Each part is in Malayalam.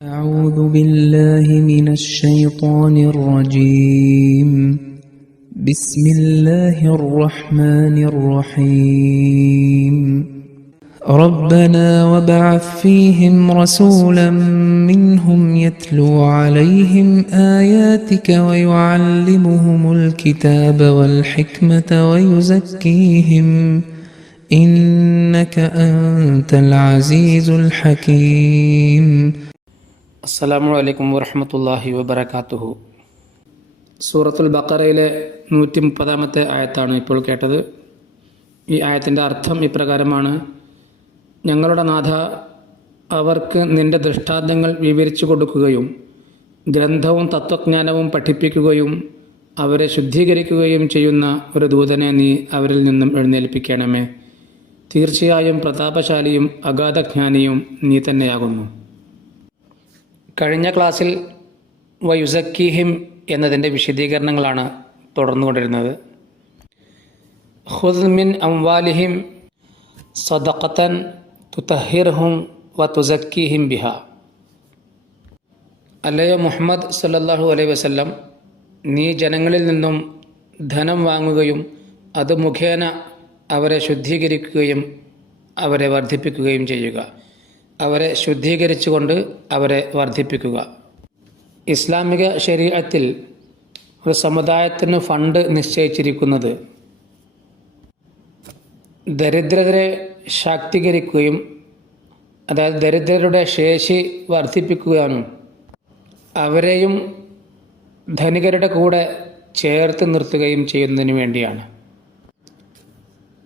أعوذ بالله من الشيطان الرجيم بسم الله الرحمن الرحيم ربنا وابعث فيهم رسولا منهم يتلو عليهم آياتك ويعلمهم الكتاب والحكمة ويزكيهم إنك أنت العزيز الحكيم. അസ്സലാമു അലൈക്കും വറഹ്മത്തുള്ളാഹി വബറകാതുഹു. സൂറത്തുൽ ബഖറയിലെ 130-ാമത്തെ ആയത്താണ് ഇപ്പോൾ കേട്ടത്. ഈ ആയത്തിൻ്റെ അർത്ഥം ഇപ്രകാരമാണ്: ഞങ്ങളുടെ നാഥ, അവർക്ക് നിൻ്റെ ദൃഷ്ടാന്തങ്ങൾ വിവരിച്ചു കൊടുക്കുകയും ഗ്രന്ഥവും തത്വജ്ഞാനവും പഠിപ്പിക്കുകയും അവരെ ശുദ്ധീകരിക്കുകയും ചെയ്യുന്ന ഒരു ദൂതനെ നീ അവരിൽ നിന്നും എഴുന്നേൽപ്പിക്കണമേ. തീർച്ചയായും പ്രതാപശാലിയും അഗാധജ്ഞാനിയും നീ തന്നെയാകുന്നു. കഴിഞ്ഞ ക്ലാസ്സിൽ വയുസക്കീഹിം എന്നതിൻ്റെ വിശദീകരണങ്ങളാണ് തുടർന്നുകൊണ്ടിരുന്നത്. ഖുദ് മിൻ അംവാലിഹിം സദഖതൻ തുതഹിർഹും വതുസക്കീഹിം ബിഹാ. അല്ലയോ മുഹമ്മദ് സല്ലല്ലാഹു അലൈഹി വസല്ലം, നീ ജനങ്ങളിൽ നിന്നും ധനം വാങ്ങുകയും അത് മുഖേന അവരെ ശുദ്ധീകരിക്കുകയും അവരെ വർദ്ധിപ്പിക്കുകയും ചെയ്യുക. അവരെ ശുദ്ധീകരിച്ചുകൊണ്ട് അവരെ വർദ്ധിപ്പിക്കുക. ഇസ്ലാമിക ശരീഅത്തിൽ ഒരു സമുദായത്തിന് ഫണ്ട് നിശ്ചയിച്ചിരിക്കുന്നത് ദരിദ്രരെ ശാക്തീകരിക്കുകയും, അതായത് ദരിദ്രരുടെ ശേഷി വർദ്ധിപ്പിക്കുകയും അവരെയും ധനികരുടെ കൂടെ ചേർത്ത് നിർത്തുകയും ചെയ്യുന്നതിന് വേണ്ടിയാണ്.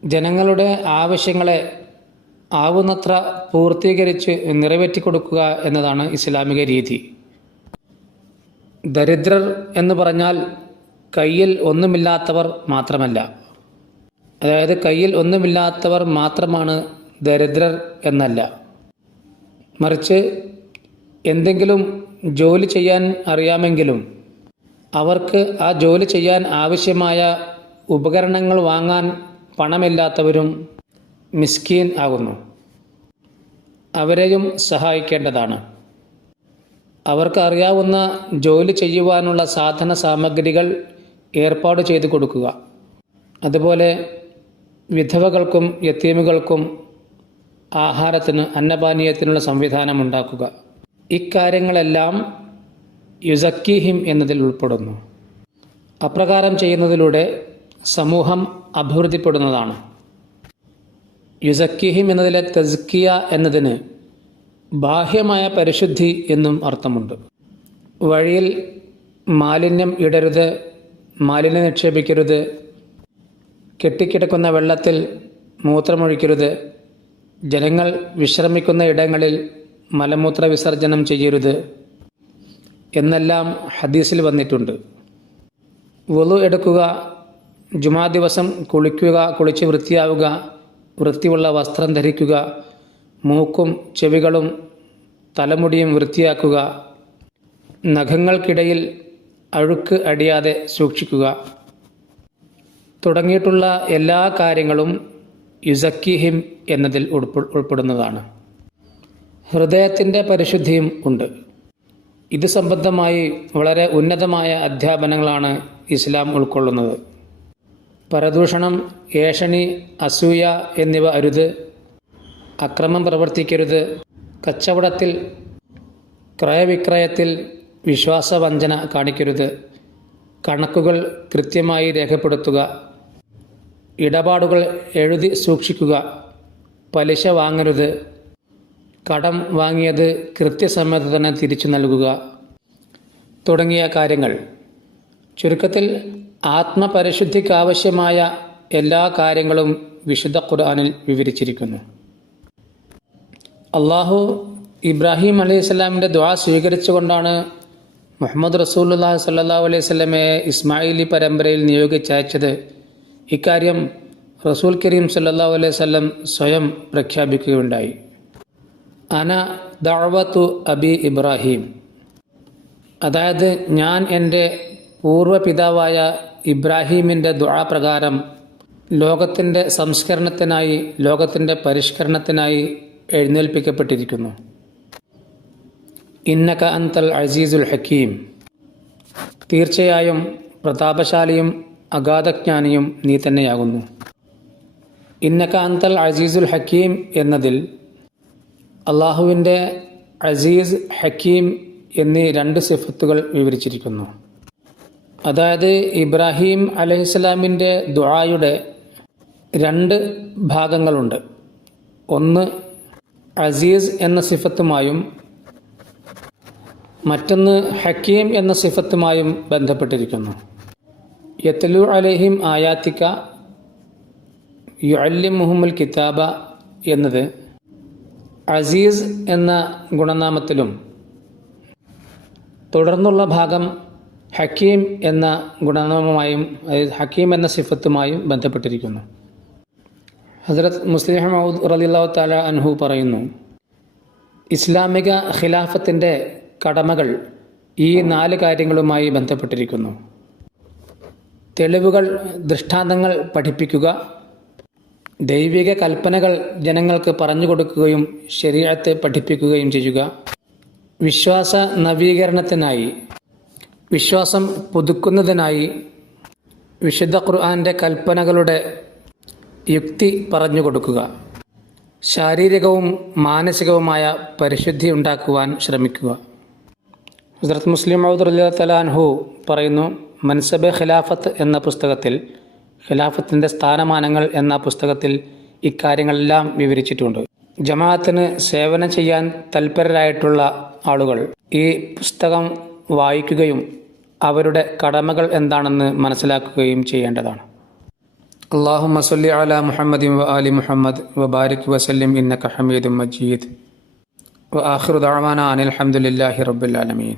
ജനങ്ങളുടെ ആവശ്യങ്ങളെ ആവുന്നത്ര പൂർത്തീകരിച്ച് നിറവേറ്റിക്കൊടുക്കുക എന്നതാണ് ഇസ്ലാമിക രീതി. ദരിദ്രർ എന്ന് പറഞ്ഞാൽ കയ്യിൽ ഒന്നുമില്ലാത്തവർ മാത്രമല്ല, അതായത് കയ്യിൽ ഒന്നുമില്ലാത്തവർ മാത്രമാണ് ദരിദ്രർ എന്നല്ല, മറിച്ച് എന്തെങ്കിലും ജോലി ചെയ്യാൻ അറിയാമെങ്കിലും അവർക്ക് ആ ജോലി ചെയ്യാൻ ആവശ്യമായ ഉപകരണങ്ങൾ വാങ്ങാൻ പണമില്ലാത്തവരും മിസ്കീൻ ആകുന്നു. അവരെയും സഹായിക്കേണ്ടതാണ്. അവർക്ക് അറിയാവുന്ന ജോലി ചെയ്യുവാനുള്ള സാധന സാമഗ്രികൾ ഏർപ്പാട് ചെയ്തു കൊടുക്കുക. അതുപോലെ വിധവകൾക്കും യതീമുകൾക്കും ആഹാരത്തിന്, അന്നപാനീയത്തിനുള്ള സംവിധാനം ഉണ്ടാക്കുക. ഇക്കാര്യങ്ങളെല്ലാം യുസക്കീഹിം എന്നതിൽ ഉൾപ്പെടുന്നു. അപ്രകാരം ചെയ്യുന്നതിലൂടെ സമൂഹം അഭിവൃദ്ധിപ്പെടുന്നതാണ്. യുസക്കീഹിം എന്നതിലെ തസ്കിയ എന്നതിന് ബാഹ്യമായ പരിശുദ്ധി എന്നും അർത്ഥമുണ്ട്. വഴിയിൽ മാലിന്യം ഇടരുത്, മാലിന്യം നിക്ഷേപിക്കരുത്, കെട്ടിക്കിടക്കുന്ന വെള്ളത്തിൽ മൂത്രമൊഴിക്കരുത്, ജനങ്ങൾ വിശ്രമിക്കുന്ന ഇടങ്ങളിൽ മലമൂത്ര വിസർജനം ചെയ്യരുത് എന്നെല്ലാം ഹദീസിൽ വന്നിട്ടുണ്ട്. വുളു എടുക്കുക, ജുമാ ദിവസം കുളിക്കുക, കുളിച്ച് വൃത്തിയാവുക, വൃത്തിയുള്ള വസ്ത്രം ധരിക്കുക, മൂക്കും ചെവികളും തലമുടിയും വൃത്തിയാക്കുക, നഖങ്ങൾക്കിടയിൽ അഴുക്ക് അടിയാതെ സൂക്ഷിക്കുക തുടങ്ങിയിട്ടുള്ള എല്ലാ കാര്യങ്ങളും യുസക്കീഹിം എന്നതിൽ ഉൾപ്പെടുന്നതാണ്. ഹൃദയത്തിൻ്റെ പരിശുദ്ധിയും ഉണ്ട്. ഇത് സംബന്ധമായി വളരെ ഉന്നതമായ അധ്യാപനങ്ങളാണ് ഇസ്ലാം ഉൾക്കൊള്ളുന്നത്. പരദൂഷണം, ഏഷണി, അസൂയ എന്നിവ അരുത്. അക്രമം പ്രവർത്തിക്കരുത്. കച്ചവടത്തിൽ, ക്രയവിക്രയത്തിൽ വിശ്വാസവഞ്ചന കാണിക്കരുത്. കണക്കുകൾ കൃത്യമായി രേഖപ്പെടുത്തുക. ഇടപാടുകൾ എഴുതി സൂക്ഷിക്കുക. പലിശ വാങ്ങരുത്. കടം വാങ്ങിയത് കൃത്യസമയത്ത് തന്നെ തിരിച്ചു നൽകുക തുടങ്ങിയ കാര്യങ്ങൾ. ചുരുക്കത്തിൽ ആത്മപരിശുദ്ധിക്കാവശ്യമായ എല്ലാ കാര്യങ്ങളും വിശുദ്ധ ഖുർആനിൽ വിവരിച്ചിരിക്കുന്നു. അള്ളാഹു ഇബ്രാഹിം അലൈഹിസ്സലാമിൻ്റെ ദുആ സ്വീകരിച്ചുകൊണ്ടാണ് മുഹമ്മദ് റസൂലുള്ളാഹി സ്വല്ലല്ലാഹു അലൈഹി വസല്ലമയെ ഇസ്മായിലി പരമ്പരയിൽ നിയോഗിച്ചയച്ചത്. ഇക്കാര്യം റസൂൽ കരീം സ്വല്ലല്ലാഹു അലൈഹി വസല്ലം സ്വയം പ്രഖ്യാപിക്കുകയുണ്ടായി. അന ദഅവതു അബി ഇബ്രാഹിം, അതായത് ഞാൻ എൻ്റെ പൂർവ്വപിതാവായ ഇബ്രാഹീമിൻ്റെ ദുആ പ്രകാരം ലോകത്തിൻ്റെ സംസ്കരണത്തിനായി, ലോകത്തിൻ്റെ പരിഷ്കരണത്തിനായി എഴുന്നേൽപ്പിക്കപ്പെട്ടിരിക്കുന്നു. ഇന്നക അൻതൽ അസീസുൽ ഹക്കീം. തീർച്ചയായും പ്രതാപശാലിയും അഗാധജ്ഞാനിയും നീ തന്നെയാകുന്നു. ഇന്നക അൻതൽ അസീസുൽ ഹക്കീം എന്നതിൽ അള്ളാഹുവിൻ്റെ അസീസ്, ഹക്കീം എന്നീ രണ്ട് സിഫത്തുകൾ വിവരിച്ചിരിക്കുന്നു. അതായത് ഇബ്രാഹിം അലൈഹിസ്സലാമിൻ്റെ ദുആയുടെ രണ്ട് ഭാഗങ്ങളുണ്ട്. ഒന്ന് അസീസ് എന്ന സിഫത്തുമായും മറ്റൊന്ന് ഹക്കീം എന്ന സിഫത്തുമായും ബന്ധപ്പെട്ടിരിക്കുന്നു. യത്ലു അലൈഹിം ആയാത്തിക യുഅല്ലിമുഹുമുൽ കിതാബ എന്നത് അസീസ് എന്ന ഗുണനാമത്തിലും തുടർന്നുള്ള ഭാഗം ഹക്കീം എന്ന ഗുണനാമമായും ഹക്കീം എന്ന സിഫത്തുമായും ബന്ധപ്പെട്ടിരിക്കുന്നു. ഹസ്രത്ത് മുസ്ലിം മൗദ് റളിയല്ലാഹു തആല അൻഹു പറയുന്നു, ഇസ്ലാമിക ഖിലാഫത്തിൻ്റെ കടമകൾ ഈ 4 കാര്യങ്ങളുമായി ബന്ധപ്പെട്ടിരിക്കുന്നു. തെളിവുകൾ, ദൃഷ്ടാന്തങ്ങൾ പഠിപ്പിക്കുക, ദൈവിക കൽപ്പനകൾ ജനങ്ങൾക്ക് പറഞ്ഞു കൊടുക്കുകയും ശരീഅത്ത് പഠിപ്പിക്കുകയും ചെയ്യുക, വിശ്വാസ നവീകരണത്തിനായി, വിശ്വാസം പുതുക്കുന്നതിനായി വിശുദ്ധ ഖുർആൻ്റെ കൽപ്പനകളുടെ യുക്തി പറഞ്ഞു കൊടുക്കുക, ശാരീരികവും മാനസികവുമായ പരിശുദ്ധി ഉണ്ടാക്കുവാൻ ശ്രമിക്കുക. ഹസ്രത്ത് മുസ്ലിം മൗദ് റളിയല്ലാഹു തആല അൻഹു പറയുന്നു, മൻസബ് ഖിലാഫത്ത് എന്ന പുസ്തകത്തിൽ, ഖിലാഫത്തിൻ്റെ സ്ഥാനമാനങ്ങൾ എന്ന പുസ്തകത്തിൽ ഇക്കാര്യങ്ങളെല്ലാം വിവരിച്ചിട്ടുണ്ട്. ജമാഅത്തിന് സേവനം ചെയ്യാൻ തൽപരരായിട്ടുള്ള ആളുകൾ ഈ പുസ്തകം വായിക്കുകയും അവരുടെ കടമകൾ എന്താണെന്ന് മനസ്സിലാക്കുകയും ചെയ്യേണ്ടതാണ്. അല്ലാഹുമ്മ സ്വല്ലി അലാ മുഹമ്മദിൻ വ ആലി മുഹമ്മദ് വ ബാരിക് വസല്ലിം ഇന്നക ഹമീദും മജീദ്. വ ആഖിറു ദഅവാനാ അനിൽ ഹംദുലില്ലാഹി റബ്ബിൽ ആലമീൻ.